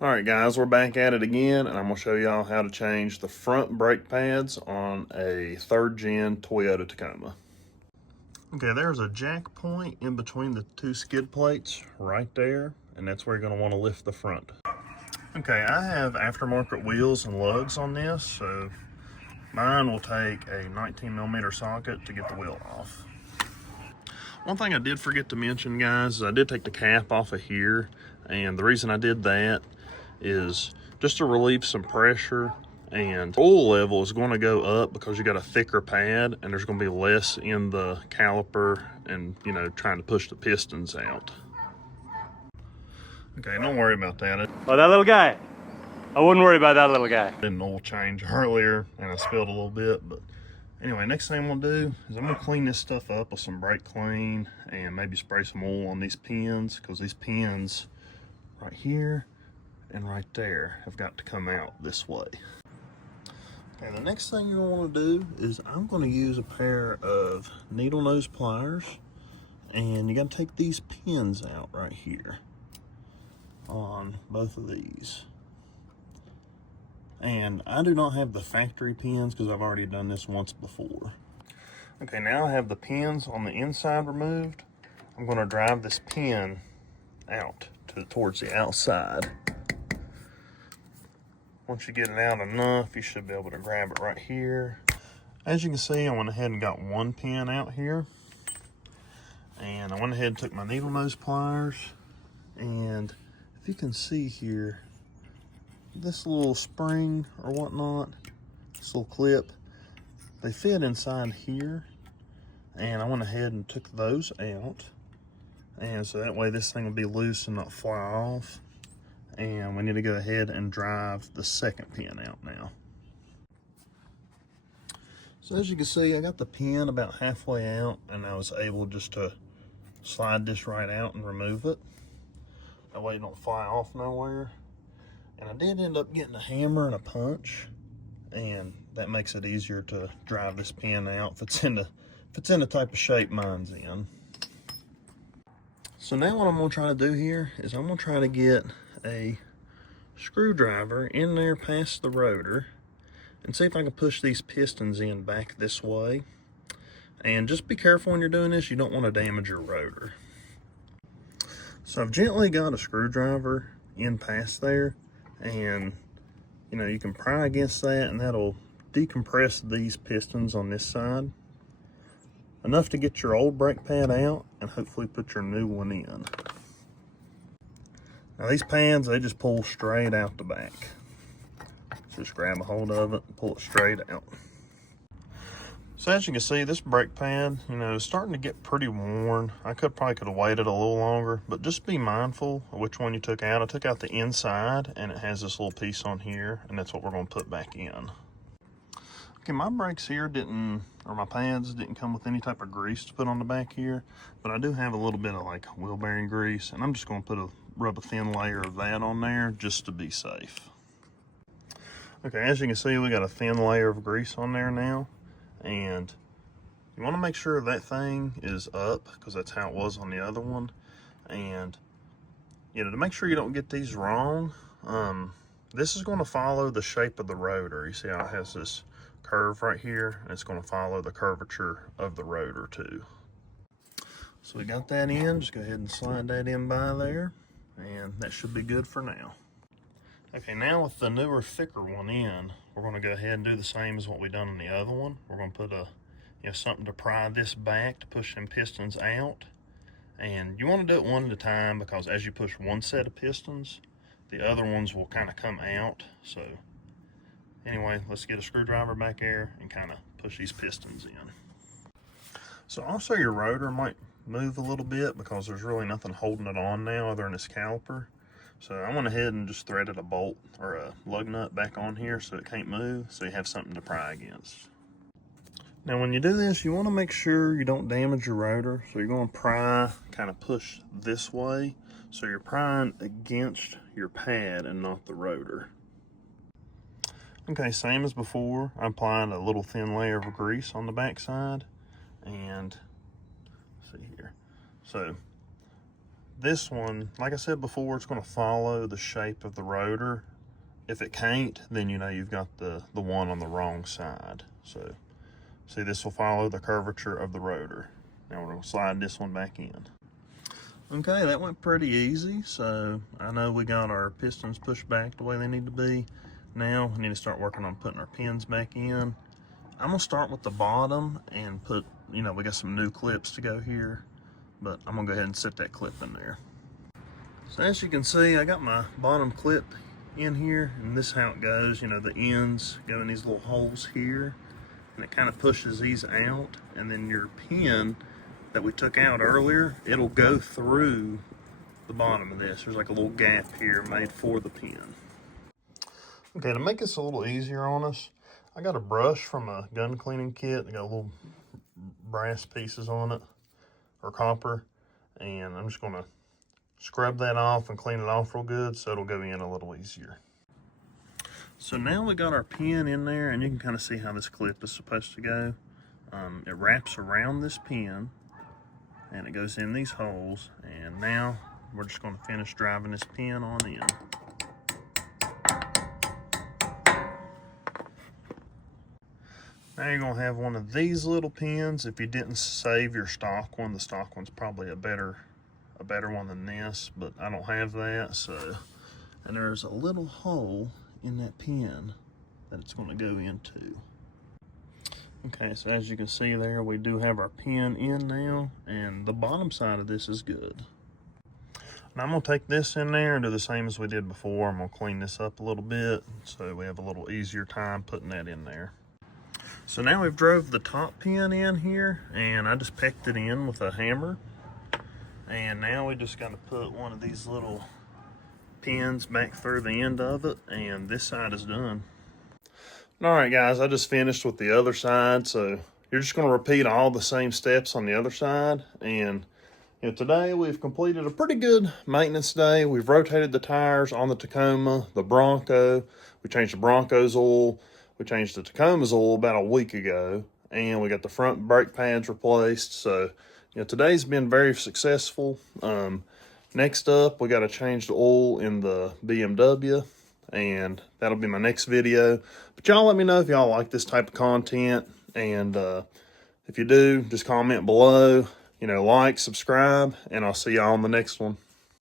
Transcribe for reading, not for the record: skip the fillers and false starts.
All right, guys, we're back at it again, and I'm going to show y'all how to change the front brake pads on a 3rd gen Toyota Tacoma. Okay, there's a jack point in between the 2 skid plates right there, and that's where you're going to want to lift the front. Okay, I have aftermarket wheels and lugs on this, so mine will take a 19mm socket to get the wheel off. One thing I did forget to mention, guys, is I did take the cap off of here, and the reason I did that is just to relieve some pressure, and oil level is going to go up because you got a thicker pad and there's going to be less in the caliper and, you know, trying to push the pistons out. Okay, don't worry about that. Oh, that little guy. I wouldn't worry about that little guy. I did an oil change earlier and I spilled a little bit, but anyway, next thing I'm going to do is I'm going to clean this stuff up with some brake clean and maybe spray some oil on these pins, because these pins right here and right there have got to come out this way. Okay, the next thing you're going to want to do is I'm going to use a pair of needle nose pliers, and you got to take these pins out right here on both of these. And I do not have the factory pins because I've already done this once before. Okay, now I have the pins on the inside removed. I'm going to drive this pin out towards the outside. Once you get it out enough, you should be able to grab it right here. As you can see, I went ahead and got one pin out here. And I went ahead and took my needle nose pliers. And if you can see here, this little spring or whatnot, this little clip, they fit inside here. And I went ahead and took those out. And so that way this thing will be loose and not fly off. And we need to go ahead and drive the second pin out now. So as you can see, I got the pin about halfway out, and I was able just to slide this right out and remove it. That way it don't fly off nowhere. And I did end up getting a hammer and a punch, and that makes it easier to drive this pin out if it's in the type of shape mine's in. So now what I'm gonna try to do here is I'm gonna try to get a screwdriver in there past the rotor and see if I can push these pistons in back this way. And just be careful when you're doing this, you don't want to damage your rotor. So I've gently got a screwdriver in past there, and you know, you can pry against that and that'll decompress these pistons on this side enough to get your old brake pad out and hopefully put your new one in. Now these pans, they just pull straight out the back. So just grab a hold of it and pull it straight out. So as you can see, this brake pad, you know, is starting to get pretty worn. I probably could have waited a little longer, but just be mindful of which one you took out. I took out the inside, and it has this little piece on here, and that's what we're going to put back in. Okay, my brakes here my pads didn't come with any type of grease to put on the back here, but I do have a little bit of like wheel bearing grease, and I'm just going to rub a thin layer of that on there just to be safe. Okay, as you can see, we got a thin layer of grease on there now, and you want to make sure that thing is up because that's how it was on the other one. And you know, to make sure you don't get these wrong, this is going to follow the shape of the rotor. You see how it has this curve right here, and it's going to follow the curvature of the rotor too. So we got that in, just go ahead and slide that in by there, and that should be good for now. Okay, now with the newer, thicker one in, we're going to go ahead and do the same as what we done on the other one. We're going to put something to pry this back to push them pistons out. And you want to do it one at a time, because as you push one set of pistons, the other ones will kind of come out. So anyway, let's get a screwdriver back there and kind of push these pistons in. So also your rotor might move a little bit because there's really nothing holding it on now other than this caliper. So I went ahead and just threaded a bolt or a lug nut back on here so it can't move, so you have something to pry against. Now when you do this, you want to make sure you don't damage your rotor. So you're going to pry, kind of push this way, so you're prying against your pad and not the rotor. Okay, same as before, I applied a little thin layer of grease on the back side, and let's see here. So this one, like I said before, it's going to follow the shape of the rotor. If it can't, then you know you've got the one on the wrong side. So see, this will follow the curvature of the rotor. Now we're going to slide this one back in. Okay, that went pretty easy. So I know we got our pistons pushed back the way they need to be. Now we need to start working on putting our pins back in. I'm gonna start with the bottom and put, you know, we got some new clips to go here, but I'm gonna go ahead and set that clip in there. So as you can see, I got my bottom clip in here, and this is how it goes. You know, the ends go in these little holes here, and it kind of pushes these out, and then your pin that we took out earlier, it'll go through the bottom of this. There's like a little gap here made for the pin. Okay, to make this a little easier on us, I got a brush from a gun cleaning kit. They got little brass pieces on it, or copper, and I'm just gonna scrub that off and clean it off real good so it'll go in a little easier. So now we got our pin in there, and you can kind of see how this clip is supposed to go. It wraps around this pin, and it goes in these holes, and now we're just gonna finish driving this pin on in. Now you're gonna have one of these little pins. If you didn't save your stock one, the stock one's probably a better one than this, but I don't have that, so. And there's a little hole in that pin that it's gonna go into. Okay, so as you can see there, we do have our pin in now, and the bottom side of this is good. Now I'm gonna take this in there and do the same as we did before. I'm gonna clean this up a little bit so we have a little easier time putting that in there. So now we've drove the top pin in here, and I just pecked it in with a hammer. And now we just gotta put one of these little pins back through the end of it, and this side is done. All right, guys, I just finished with the other side, so you're just gonna repeat all the same steps on the other side. And you know, today we've completed a pretty good maintenance day. We've rotated the tires on the Tacoma, the Bronco. We changed the Bronco's oil. We changed the Tacoma's oil about a week ago, and we got the front brake pads replaced. So, you know, today's been very successful. Next up, we got to change the oil in the BMW, and that'll be my next video. But y'all let me know if y'all like this type of content, and if you do, just comment below, you know, like, subscribe, and I'll see y'all on the next one.